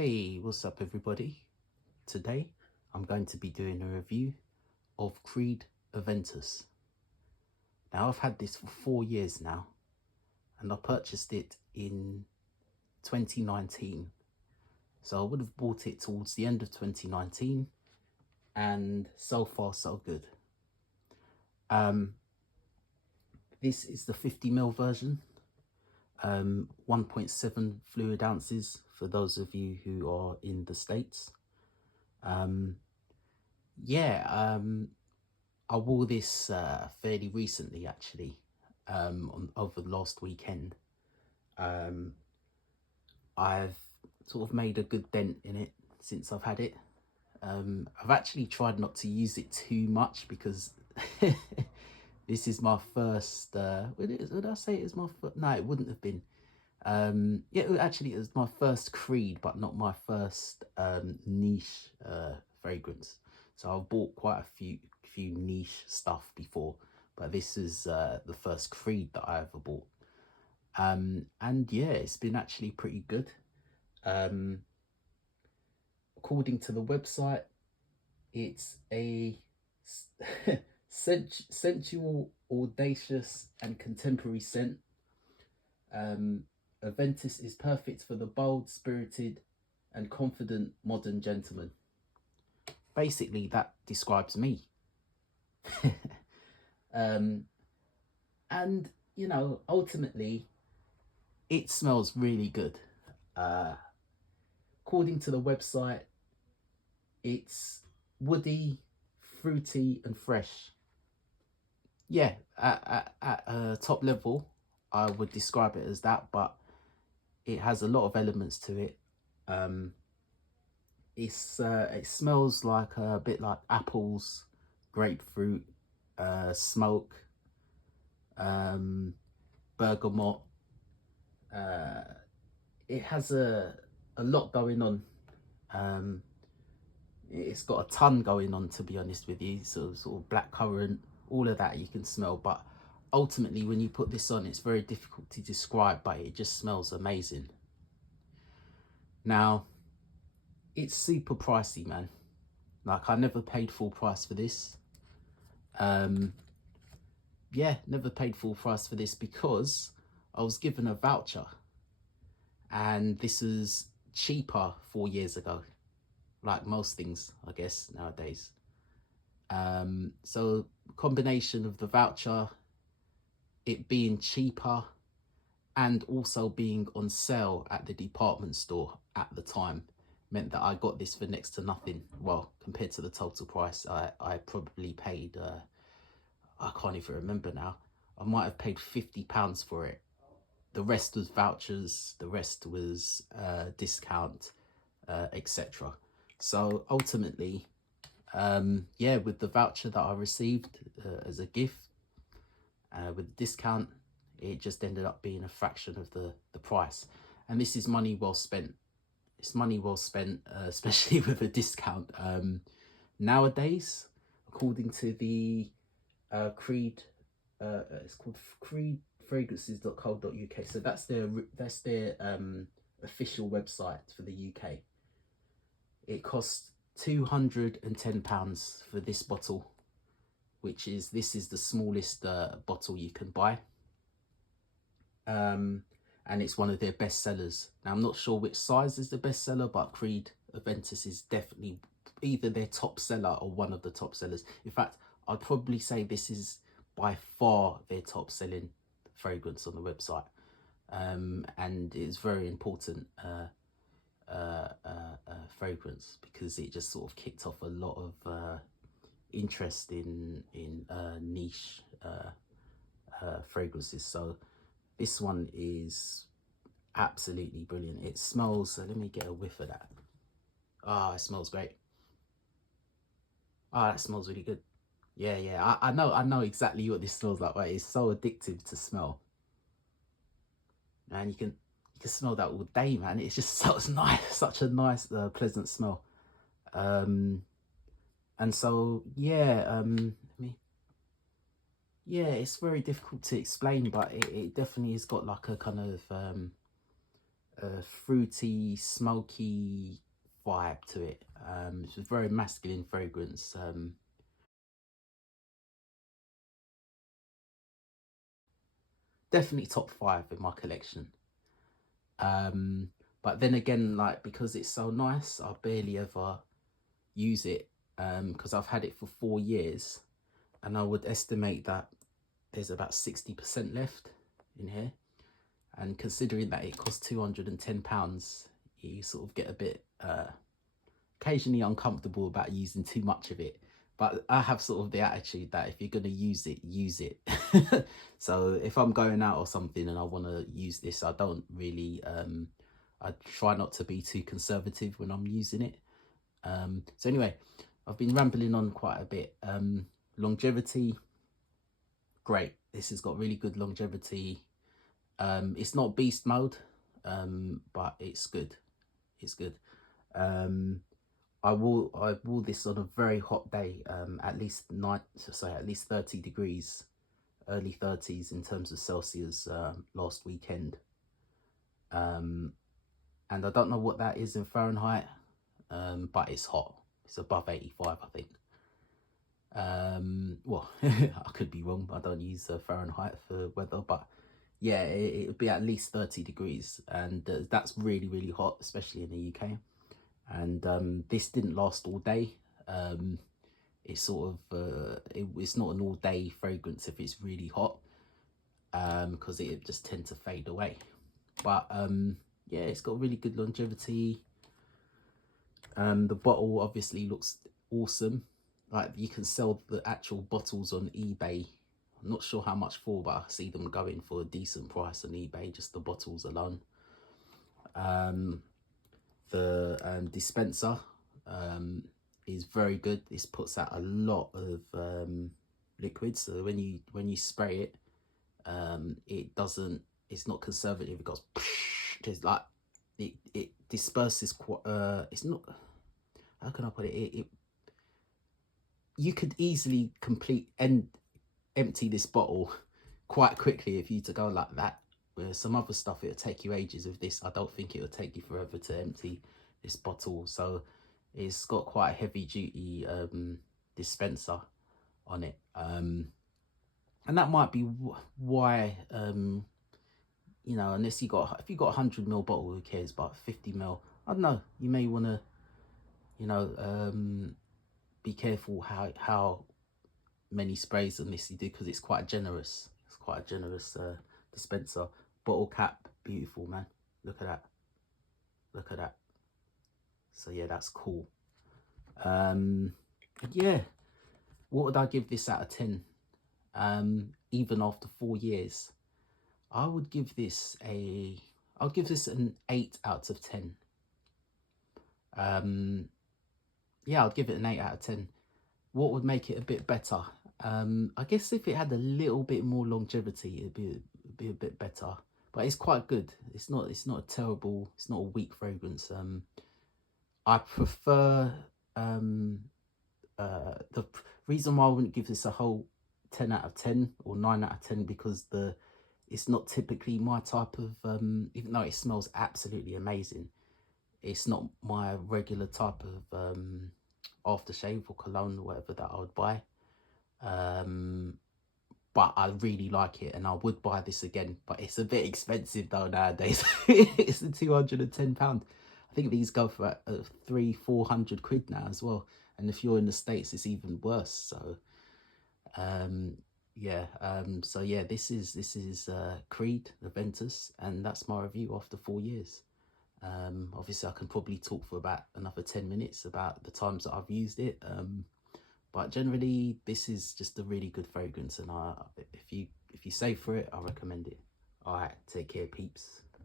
Hey, what's up everybody? Today I'm going to be doing a review of Creed Aventus. Now I've had this for 4 years now and I purchased it in 2019. So I would have bought it towards the end of 2019 and so far so good. This is the 50ml version, 1.7 fluid ounces for those of you who are in the States. I wore this fairly recently actually, over the last weekend. I've sort of made a good dent in it since I've had it. I've actually tried not to use it too much because this is my first, would I say it was my first? No, it wouldn't have been. Yeah, it was my first Creed, but not my first niche fragrance. So I've bought quite a few niche stuff before, but this is the first Creed that I ever bought. And yeah, it's been actually pretty good. According to the website, it's a sensual, audacious and contemporary scent. Aventus is perfect for the bold, spirited and confident modern gentleman. Basically, that describes me. And you know, ultimately it smells really good. According to the website, it's woody, fruity and fresh. Yeah, at top level I would describe it as that, but it has a lot of elements to it. It smells like a bit like apples, grapefruit, smoke, bergamot. It has a lot going on. It's got a ton going on, to be honest with you. So sort of blackcurrant, all of that you can smell, but ultimately when you put this on, it's very difficult to describe, but it just smells amazing. Now it's super pricey, man. Like, I never paid full price for this. Yeah, never paid full price for this because I was given a voucher, and this was cheaper 4 years ago, like most things I guess nowadays. So combination of the voucher, it being cheaper, and also being on sale at the department store at the time, meant that I got this for next to nothing. Well, compared to the total price, I probably paid, I can't even remember now. I might have paid £50 for it. The rest was vouchers, the rest was discount, etc. So ultimately, yeah, with the voucher that I received as a gift, with the discount, it just ended up being a fraction of the price. And this is money well spent. It's money well spent, especially with a discount. Nowadays, according to the Creed, it's called creedfragrances.co.uk. So that's their official website for the UK. It costs £210 for this bottle, which is, this is the smallest bottle you can buy. And it's one of their best sellers. Now, I'm not sure which size is the best seller, but Creed Aventus is definitely either their top seller or one of the top sellers. In fact, I'd probably say this is by far their top selling fragrance on the website. And it's very important fragrance, because it just sort of kicked off a lot of interest in niche fragrances. So this one is absolutely brilliant. It smells, let me get a whiff of that. Ah, it smells great. Ah, that smells really good. Yeah, I know exactly what this smells like, but it's so addictive to smell. And you can smell that all day, man. It's just so nice, such a nice, pleasant smell. And so yeah, yeah, it's very difficult to explain, but it definitely has got like a kind of a fruity, smoky vibe to it. It's a very masculine fragrance. Definitely top 5 in my collection. But then again, like, because it's so nice, I barely ever use it, because I've had it for 4 years, and I would estimate that there's about 60% left in here. And considering that it costs £210, you sort of get a bit occasionally uncomfortable about using too much of it. But I have sort of the attitude that if you're going to use it, use it. So if I'm going out or something and I want to use this, I don't really, I try not to be too conservative when I'm using it. So anyway, I've been rambling on quite a bit. Longevity, great. This has got really good longevity. It's not beast mode, but it's good. It's good. I wore this on a very hot day, at least 30 degrees, early 30s in terms of Celsius, last weekend. And I don't know what that is in Fahrenheit, but it's hot. It's above 85, I think. Well, I could be wrong. I don't use Fahrenheit for weather, but yeah, it would be at least 30 degrees, and that's really, really hot, especially in the UK. And this didn't last all day. It's sort of it's not an all-day fragrance if it's really hot, because it just tends to fade away. But yeah, it's got really good longevity. The bottle obviously looks awesome. Like, you can sell the actual bottles on eBay. I'm not sure how much for, but I see them going for a decent price on eBay, just the bottles alone. The dispenser is very good. This puts out a lot of liquid, so when you spray it, it's not conservative. It goes there's like it disperses quite it's not, how can I put it, you could easily empty this bottle quite quickly if you to go like that. Where some other stuff, it'll take you ages. With this, I don't think it'll take you forever to empty this bottle. So it's got quite a heavy duty dispenser on it, and that might be why, you know, unless if you got 100ml bottle, who cares? But 50ml, I don't know, you may want to, you know, be careful how many sprays on this you do, because it's quite generous. It's quite a generous dispenser. Bottle cap, beautiful, man. Look at that. Look at that. So yeah, that's cool. Yeah, what would I give this out of 10? Even after 4 years, I would give this I'll give this an 8 out of 10. Yeah, I'll give it an 8 out of 10. What would make it a bit better? I guess if it had a little bit more longevity, it'd be a bit better. But it's quite good. It's not a terrible, it's not a weak fragrance. I prefer, the reason why I wouldn't give this a whole 10 out of 10 or 9 out of 10, because it's not typically my type of, even though it smells absolutely amazing, it's not my regular type of aftershave or cologne or whatever that I would buy. But I really like it, and I would buy this again. But it's a bit expensive though nowadays. It's £210. I think these go for 300-400 quid now as well. And if you're in the States, it's even worse. So yeah, so yeah, this is Creed Aventus, and that's my review after 4 years. Obviously I can probably talk for about another 10 minutes about the times that I've used it, but generally this is just a really good fragrance, and if you save for it, I recommend it. All right, take care, peeps.